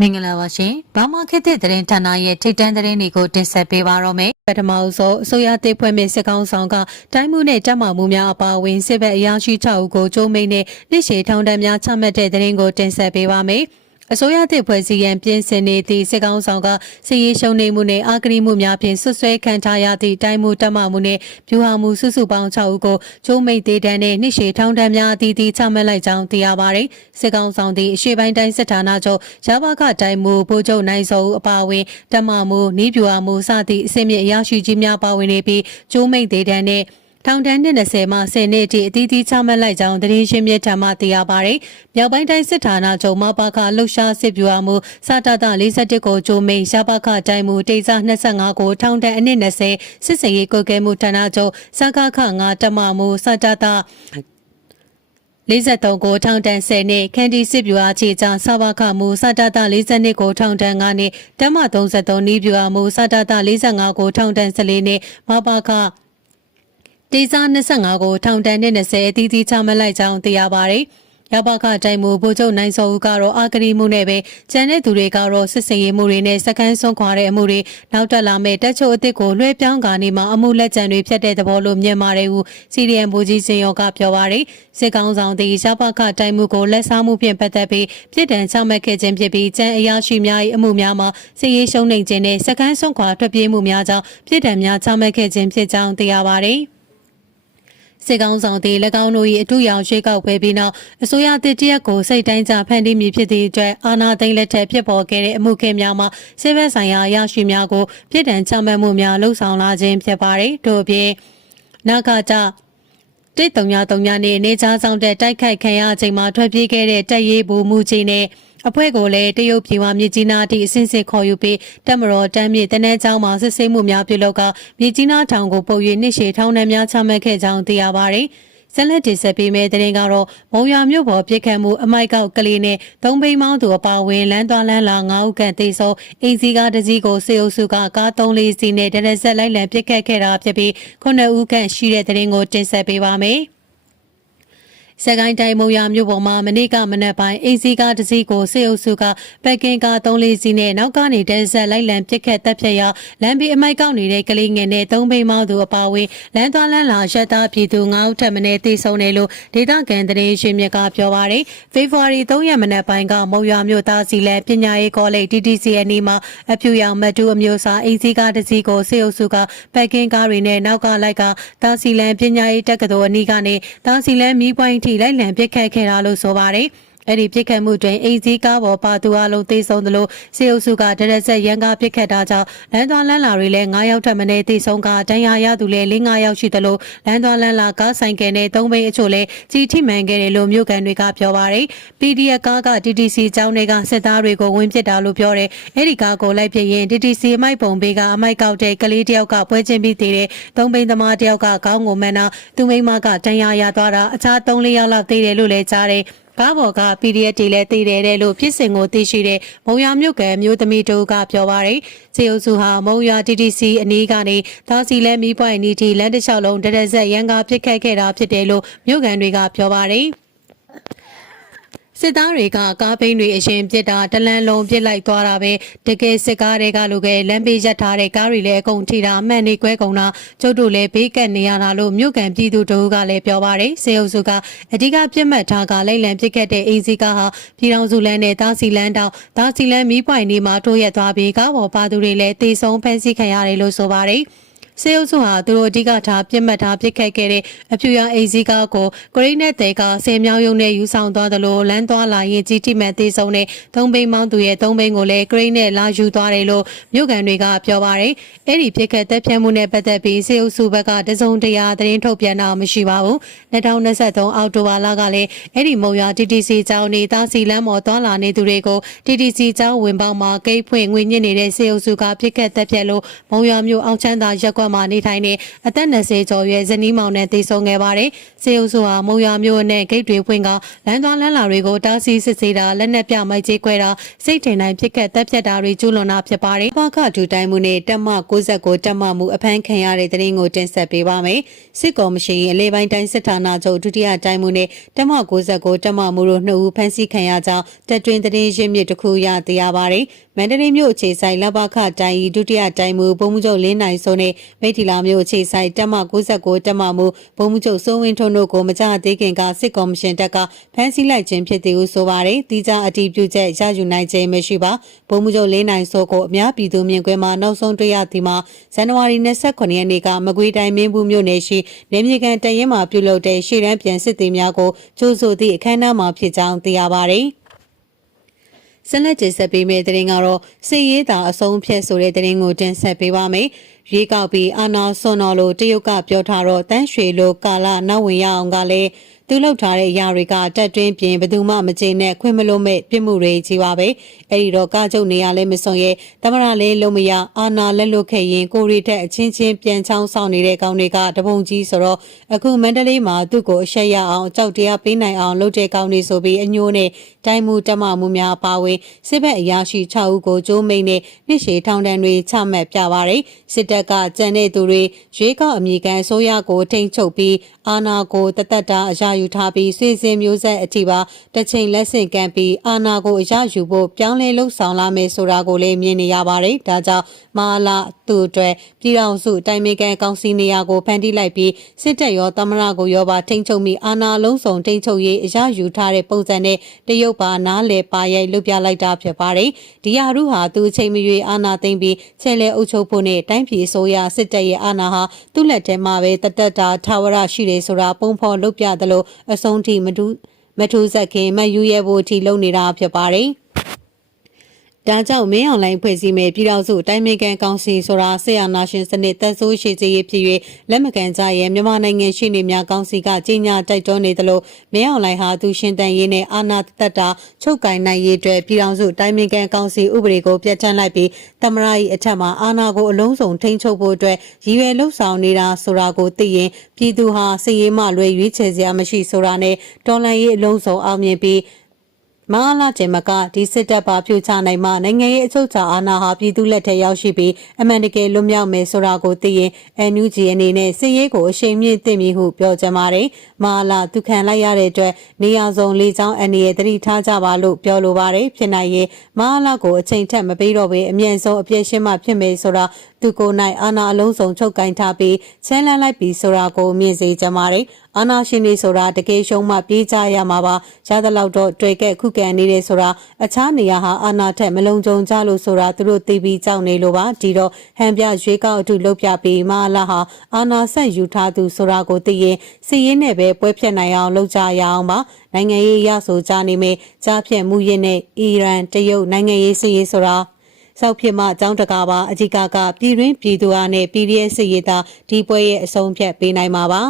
မင်္ဂလာပါရှင်။ဘာမှခက်တဲ့သတင်းဌာနရဲ့ထိပ်တန်းသတင်းတွေကိုတင်ဆက်ပေးပါတော့မယ်။ပထမဆုံးအစိုးရတပ်ဖွဲ့မြစ်စစ်ကောင်ဆောင်ကတိုင်းမှုနဲ့တပ်မမှုများအပါအဝင်စစ်ဘက်အရာရှိ6ဦးကိုကြိုးမိန်နဲ့နှစ်ရှည်ထောင်ဒဏ်များချမှတ်တဲ့သတင်းကိုတင်ဆက်ပေးပါမယ်။အစိုးရတပ်ဖွဲ့စည်းရန်ပြင်ဆင်နေသည့်စစ်ကောင်ဆောင်ကစစ်ရေးရှုံးနေမှုနဲ့အာကရိမှုများဖြင့်ဆွဆွဲခံထားရသည့်တိုင်းမှုတပ်မမှုနဲ့ဗျူဟာမှုစုစုပေါင်း6ဦးကိုကြိုးမိန်သေးတန်းနဲ့နှစ်ရှည်ထောင်ဒဏ်များအသီးသီးချမှတ်လိုက်ကြောင်းသိရပါတယ်။စစ်ကောင်ဆောင်သည့်အရှေ့ပိုင်းတိုင်းစစ်ဌာနချုပ်ရပါခတိုင်းမှုဗိုလ်ချုပ်နိုင်စောဦးအပါအဝင်တပ်မမှုနီးဗျူဟာမှုစသည့်အစင်းမြင့်အရာရှိကြီးများပါဝင်နေပြီးကြိုးမိန်သေးတန်းနဲ့ထောင်ဒဏ်20မှ10နှစ်အထိအသီးသီးချမှတ်လိုက်ကြောင်းသတင်းရှင်းပြထံမှသိရပါတယ်။မြောက်ပိုင်းတိုင်းစစ်ဌာနချုပ်မပါခလှုပ်ရှားစစ်ဗျူဟာမှုစတတ41ကိုကြိုးမိန်ရပါခတိုင်းမှုတိစား25ကိုထောင်ဒဏ်အနည်း20စစ်စင်ရေးကိုကဲမှုဌာနချုပ်စကခ9တမမှုစတတ43ကိုထောင်ဒဏ်10နှစ်ခန္တီစစ်ဗျူဟာခြေချစဘခမှုစတတ42ကိုထောင်ဒဏ်9နှစ်တမ33နီးဗျူဟာမှုစတတ45ကိုထောင်ဒဏ်14နှစ်မပါခတေစာ25ကိုထောင်ဒဏ်နဲ့20အသီးသီးချမှတ်လိုက်ကြောင်းသိရပါတယ်။ရပါခတိုင်းမှုဗိုလ်ချုပ်နိုင်စောဦးကတော့အာကရီမှုနဲ့ပဲကျန်တဲ့သူတွေကတော့စစ်စင်ရေးမှုတွေနဲ့စကန်းစွန့်ခွာတဲ့အမှုတွေနောက်တက်လာမဲ့တက်ချိုအစ်စ်ကိုလွှဲပြောင်းကနေမှအမှုလက်ကျန်တွေဖြတ်တဲ့သဘောလိုမြင်ပါတယ်ဟုစီရီယံဗိုလ်ကြီးစင်ရောကပြောပါတယ်။စစ်ကောင်ဆောင်သည်ရပါခတိုင်းမှုကိုလက်စားမှုဖြင့်ပတ်သက်ပြီးပြည်ထံချမှတ်ခဲ့ခြင်းဖြစ်ပြီးကျန်အရာရှိများ၏အမှုများမှာစစ်ရေးရှုံးနိမ့်ခြင်းနဲ့စကန်းစွန့်ခွာထွက်ပြေးမှုများကြောင့်ပြည်ထံများချမှတ်ခဲ့ခြင်းဖြစ်ကြောင်းသိရပါတယ်။စစ်ကောင်ဆောင်သည်၎င်းတို့၏အထူးရောင်ရွှေကောက်ပွဲပြီးနောက်အစိုးရတရက်ကိုစိတ်တိုင်းကြဖန်တီးမည်ဖြစ်သည့်အတွက်အာဏာသိမ်းလက်ထက်ဖြစ်ပေါ်ခဲ့တဲ့အမှုခင်းများမှာစစ်ဘက်ဆိုင်ရာအရာရှိများကိုပြည်ထံချမှတ်မှုများလှုံ့ဆော်လာခြင်းဖြစ်ပါတယ်။ထို့အပြင်နာဂကြ133နဲ့နေချားဆောင်တဲ့တိုက်ခိုက်ခံရချိန်မှာထွက်ပြေးခဲ့တဲ့တပ်ရေးဗိုလ်မှူးကြီးနဲ့အဖွဲ့ကိုလည်းတရုတ်ပြည်မှာမြစ်ကြီးနားအထိအစဉ်စစ်ခေါ်ယူပြီးတပ်မတော်တမ်းမြေတနက်ကျောင်းမှာစစ်ဆေးမှုများပြုလုပ်ကမြစ်ကြီးနားထောင်ကိုပုတ်၍နှစ်ရှည်ထောင်ဒဏ်များချမှတ်ခဲ့ကြောင်းသိရပါတယ်။ဆက်လက်တင်ဆက်ပေးမယ့်သတင်းကတော့မုံရွာမြို့ပေါ်ပြစ်ခတ်မှုအမိုက်ကောက်ကလေးနဲ့သုံးဘိန်းမောင်းသူအပါအဝင်လမ်းသွားလမ်းလာ9ဦးခန့်သေဆုံးအင်စီကားတစ်စီးကိုစေအုပ်စုကကား3စီးနဲ့တရက်ဆက်လိုက်လံပြစ်ခတ်ခဲ့တာဖြစ်ပြီး9ဦးခန့်ရှိတဲ့သတင်းကိုတင်ဆက်ပေးပါမယ်။စကိုင်းတိုင်းမုံရွာမြို့ပေါ်မှာမနေ့ကမနက်ပိုင်းအင်စီကားတစ်စီးကိုစေအုပ်စုကပက်ကင်ကား3စီးနဲ့နောက်ကနေတရက်ဆက်လိုက်လံပြစ်ခတ်တပ်ဖြတ်ရာလမ်းဘေးအမိုက်ကောက်နေတဲ့ကလေးငယ်နဲ့သုံးဘိန်းမောင်းသူအပါအဝင်လမ်းသွားလမ်းလာရက်သားပြည်သူ9ဦးထပ်မံသေဆုံးတယ်လို့ဒေသခံသတင်းရှင်မြစ်ကပြောပါတယ်။ဖေဖော်ဝါရီ3ရက်မနက်ပိုင်းကမုံရွာမြို့သားစီလန်ပညာရေးကောလိပ် TTC အနီးမှာအဖြူရောင်မတူအမျိုးအစားအင်စီကားတစ်စီးကိုစေအုပ်စုကပက်ကင်ကားတွေနဲ့နောက်ကလိုက်ကသားစီလန်ပညာရေးတက္ကသိုလ်အနီးကနေသားစီလန်မီးပွိုင်းထိလိုက်လံပစ်ခတ်ခဲ့တာလို့ဆိုပါတယ်။အဲ့ဒီပြစ်ခတ်မှုတွင်အိမ်စီးကားပေါ်ပါသူအလုံးသေဆုံးသလိုစေအုပ်စုကဒရက်ဆက်ရန်ကားပြစ်ခတ်တာကြောင့်လမ်းသွားလမ်းလာတွေလည်း9ယောက်ထပ်မံသေဆုံးကဒဏ်ရာရသူလည်း5ယောက်ရှိသလိုလမ်းသွားလမ်းလာကားဆိုင်ကယ်နဲ့3ဘိန်းအချို့လည်းကြီးထိမှန်ခဲ့တယ်လို့မြို့ကန်တွေကပြောပါတယ်။ PDF ကားက TTC ကျောင်းတွေကစစ်သားတွေကိုဝင်ပစ်တာလို့ပြောတယ်။အဲ့ဒီကားကိုလိုက်ပစ်ရင် TTC အမိုက်ပုံဘေးကအမိုက်ကောက်တဲ့ကလေးတယောက်ကပွဲချင်းပြီးသေးတယ်။3ဘိန်းသမားတယောက်ကခေါင်းကိုမှန်တာသူမိန်းမကဒဏ်ရာရသွားတာအခြား3-4ယောက်လောက်သေးတယ်လို့လည်းကြားတယ်။ကားပေါ်က PDF တွေလည်းတည်တယ်လို့ဖြစ်စဉ်ကိုသိရှိတဲ့မုံရွာမြို့ကမျိုးသမီးတို့ကပြောပါရယ်စေအုပ်စုဟာမုံရွာ TTC အနီးကနေသာစီလဲမီးပွိုင်နီတီလမ်းတစ်လျှောက်လုံးတရက်ဆက်ရန်ကားပစ်ခတ်ခဲ့တာဖြစ်တယ်လို့မြို့ကန်တွေကပြောပါရယ်စစ်သားတွေကကားဘိန်းတွေအရင်ပြစ်တာတလန်းလုံးပြစ်လိုက်သွားတာပဲတကယ်စစ်ကားတွေကလူကလမ်းပေးရက်ထားတဲ့ကားတွေလည်းအကုန်ထိတာအမှန်နေကွဲကုန်တာကျုပ်တို့လည်းဘေးကပ်နေရတာလို့မြို့ကန်ပြည်သူတို့ကလည်းပြောပါတယ်စေအုပ်စုကအဓိကပြစ်မှတ်ထားကလိုက်လံပြစ်ခတ်တဲ့အင်စီကားဟာပြည်တော်စုလမ်းနဲ့တာစီလန်းတောင်တာစီလန်းမီးပွိုင်နေမှာထိုးရက်သွားပြီးကားပေါ်ပါသူတွေလည်းတေဆုံးဖမ်းဆီးခံရတယ်လို့ဆိုပါတယ်စေအုပ်စုဟာသူတို့အဓိကထားပြစ်မှတ်ထားပစ်ခတ်ခဲ့တဲ့အဖြူရောင်အိမ်စီကားကိုဂရိတ်နဲ့တဲကဆယ်မြောင်းယုံနဲ့ယူဆောင်သွားတယ်လို့လမ်းသွားလာရင်ကြီးတိမှန်သေးဆုံးတဲ့သုံးဘိန်းမောင်းသူရဲ့သုံးဘိန်းကိုလည်းဂရိတ်နဲ့လာယူသွားတယ်လို့မြို့ကန်တွေကပြောပါတယ်။အဲ့ဒီပြစ်ခတ်တပ်ဖြတ်မှုနဲ့ပတ်သက်ပြီးစေအုပ်စုဘက်ကတစုံတရာသတင်းထုတ်ပြန်တာမရှိပါဘူး။2023အောက်တိုဘာလကလည်းအဲ့ဒီမုံရွာ TTC ကျောင်းနေတာစီလမ်းပေါ်သွားလာနေသူတွေကို TTC ကျောင်းဝင်ပေါက်မှာဂိတ်ဖွင့်ငွေညစ်နေတဲ့စေအုပ်စုကပြစ်ခတ်တပ်ဖြတ်လို့မုံရွာမြို့အောင်ချမ်းသာရက်ကွက် မှာနေထိုင်နေအသက်20ကျော်ရွယ်ဇနီးမောင်နဲ့တည်ဆုံခဲ့ပါတယ်။စေအုပ်စုဟာမုံရွာမြို့နဲ့ဂိတ်တွေဖွင့်ကလမ်းသွားလမ်းလာတွေကိုတားဆီးစစ်ဆေးတာလက်နက်ပြမိုက်ကြီးခွဲတာစိတ်ထင်တိုင်းဖြစ်ခဲ့တပ်ဖြတ်တာတွေကျူးလွန်တာဖြစ်ပါတယ်။ဘာခဒူတိုင်းမှုနဲ့တက်မ69တက်မမှုအဖမ်းခံရတဲ့တဲ့ရင်ကိုတင်ဆက်ပေးပါမယ်။စစ်ကော်မရှင်အလဲပိုင်းတိုင်းစစ်ဌာနချုပ်ဒုတိယတိုင်းမှုနဲ့တက်မ69တက်မမှုတို့2ဦးဖမ်းဆီးခံရကြောင်းတက်တွင်တဲ့ရင်းမြစ်တစ်ခုရသိရပါတယ်။မန္တလေးမြို့အခြေဆိုင်လဘခတိုင်းဒုတိယတိုင်းမှုဘုံမှုချုပ်လင်းနိုင်စိုးနဲ့မိထီလာမြို့အခြေဆိုင်တက်မ69တက်မမှုဘုံမှုချုပ်စိုးဝင်းထွန်းတို့ကိုမကြသေးခင်ကစစ်ကော်မရှင်တပ်ကဖမ်းဆီးလိုက်ခြင်းဖြစ်တယ်ဟုဆိုပါတယ်။တီးခြားအတည်ပြုချက်ရယူနိုင်ခြင်းမရှိပါဘုံမှုချုပ်လင်းနိုင်စိုးကိုအများပြည်သူမြင်ကွင်းမှာနောက်ဆုံးတွေ့ရသည်မှာဇန်နဝါရီ29ရက်နေ့ကမကွေးတိုင်းမင်းဘူးမြို့နယ်ရှိနေမြေကန်တရင်မှာပြုလုပ်တဲ့ရှေ့တန်းပြန်စစ်သည်များကိုကြိုးဆိုသည့်အခမ်းအနားမှာဖြစ်ကြောင်းသိရပါတယ်။ဆက်လက်တင်ဆက်ပေးမယ့်တဲ့ရင်ကတော့စစ်ရေးတာအဆုံးဖြတ်ဆိုတဲ့တဲ့ရင်ကိုတင်ဆက်ပေးပါမယ်။ရေကောက်ပြီးအာနာဆွန်တော်လိုတရုတ်ကပြောထားတော့တန်းရွှေလိုကာလနောက်ဝင်ရအောင်ကလည်းသူလှုပ်ထားတဲ့အရာတွေကတက်တွင်းပြင်ဘယ်သူမှမကျေနဲ့ခွင့်မလို့မဲ့ပြစ်မှုတွေကြီးပါပဲအဲ့ဒီတော့ကကြုတ်နေရလဲမစွန်ရဲ့တမရလဲလုံးမရအာနာလက်လွတ်ခဲ့ရင်ကိုရီထက်အချင်းချင်းပြန်ချောင်းဆောင်နေတဲ့ကောင်တွေကတပုံကြီးဆိုတော့အခုမန္တလေးမှာသူ့ကိုအရှက်ရအောင်အကြောက်တရားပေးနိုင်အောင်လုပ်တဲ့ကောင်တွေဆိုပြီးအညိုးနဲ့တိုင်းမှုတမမှုများပါဝင်စစ်ဘက်အရာရှိ6ဦးကိုကြိုးမိန်နဲ့နှစ်ရှည်ထောင်ဒဏ်တွေချမှတ်ပြပါတယ်စစ်တပ်ကကြံတဲ့သူတွေရွေးကောက်အမိကန်အစိုးရကိုထိန်းချုပ်ပြီးအာနာကိုတသက်တာအရာယူထားပြီးဆွေစဉ်မျိုးဆက်အထိပါတစ်ချိန်လက်ဆင့်ကမ်းပြီးအာနာကိုအရယူဖို့ပြောင်းလဲလှုပ်ဆောင်လာမယ်ဆိုတာကိုလည်းမြင်နေရပါတယ်။ဒါကြောင့်မဟာလာသူ့အတွက်ပြည်ထောင်စုတိုင်ပင်ခံကောင်စီနေရာကိုဖန်တီးလိုက်ပြီးစစ်တပ်ရောသမရကိုရောပါထိန်းချုပ်မိအာနာလုံးစုံထိန်းချုပ်ရေးအရယူထားတဲ့ပုံစံနဲ့တရုတ်ပါနားလေပါရိုက်လွတ်ပြလိုက်တာဖြစ်ပါတယ်။ဒီယာရုဟာသူအချိန်မရွေးအာနာသိမ့်ပြီးချဲလဲအုပ်ချုပ်ဖို့နဲ့တိုင်းပြည်အစိုးရစစ်တပ်ရဲ့အာဏာဟာသူ့လက်ထဲမှာပဲတသက်တာထာဝရရှိတယ်ဆိုတာပုံဖော်လုပ်ပြသလိုအဆုံးထိမထူးဆက်ခင်မယူရဲဖို့အထိလုပ်နေတာဖြစ်ပါတယ်။ဒါကြောင့်မင်းအောင်လိုင်းဖွဲ့စည်းမဲ့ပြည်တော်စုအတိုင်းအမြံကောင်စီဆိုတာဆေးအာနာရှင်စနစ်သက်ဆိုးရှိစေရေးဖြစ်၍လက်မကန်ကြရဲ့မြန်မာနိုင်ငံရှိနေများကောင်စီကကြီးညာတိုက်တွန်းနေသလိုမင်းအောင်လိုင်းဟာသူရှင်တန်ရေးနဲ့အာဏာသက်တာချုပ်ကင်နိုင်ရေးအတွက်ပြည်တော်စုအတိုင်းအမြံကောင်စီဥပဒေကိုပြဋ္ဌာန်းလိုက်ပြီးသမရ၏အထက်မှာအာဏာကိုအလုံးစုံထိန်းချုပ်ဖို့အတွက်ရည်ရွယ်လှုပ်ဆောင်နေတာဆိုတာကိုသိရင်ပြည်သူဟာစည်ရေးမှလွယ်ရွေးချယ်စရာမရှိဆိုတာနဲ့တော်လှန်ရေးအလုံးစုံအောင်မြင်ပြီးမဟာလာကျမကဒီစစ်တပ်ပါဖြိုချနိုင်မှနိုင်ငံရေးအချုပ်အခြာအာဏာဟာပြည်သူလက်ထဲရောက်ရှိပြီးအမှန်တကယ်လွတ်မြောက်မယ်ဆိုတာကိုသိရင် NUG အနေနဲ့စစ်ရေးကိုအရှိန်မြင့်သိမည်ဟုပြောကြပါတယ်။မဟာလာသူခံလိုက်ရတဲ့အတွက်နေရာစုံလေးချောင်းအနေနဲ့တတိထားကြပါလို့ပြောလိုပါတယ်။ဖြစ်နိုင်ရင်မဟာလာကိုအချိန်ထက်မပေးတော့ဘဲအမြန်ဆုံးအပြည့်ရှင်းမှဖြစ်မယ်ဆိုတာသူကိုယ်၌အာဏာအလုံးစုံချုပ်ကင်ထားပြီးချဲလန်းလိုက်ပြီးဆိုတာကိုမြင်စေကြပါတယ်။အာဏာရှင်တွေဆိုတာတကယ်ရှုံးမှပြေးကြရမှာပါရသလောက်တော့တွေ့ကဲ့ခုခံနေတယ်ဆိုတာအခြားနေရာဟာအာဏာထက်မလုံခြုံကြလို့ဆိုတာသူတို့သိပြီးကြောက်နေလို့ပါဒီတော့ဟန်ပြရွေးကောက်အထုလုပ်ပြပြီးမဟာလာဟာအာဏာဆက်ယူထားသူဆိုတာကိုသိရင်စီးရင်နဲ့ပဲပွဲဖြတ်နိုင်အောင်လုပ်ကြရအောင်ပါနိုင်ငံရေးရဆိုကြနေမယ်ကြားဖြတ်မှုရင်းနဲ့အီရန်တရုတ်နိုင်ငံရေးစီးရေးဆိုတာဆောက်ဖြစ်မှအကြောင်းတကားပါအကြီးကပြည်တွင်းပြည်သူအားနဲ့ PDF စစ်ရေးသားဒီပွဲရဲ့အဆုံးဖြတ်ပေးနိုင်မှာပါ